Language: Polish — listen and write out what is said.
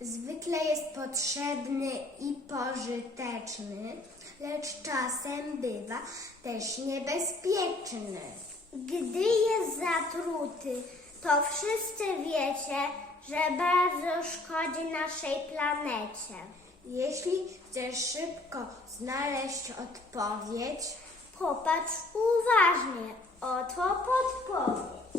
Zwykle jest potrzebny i pożyteczny, lecz czasem bywa też niebezpieczny. Gdy jest zatruty, to wszyscy wiecie, że bardzo szkodzi naszej planecie. Jeśli chcesz szybko znaleźć odpowiedź, Popatrz uważnie, oto podpowiedź.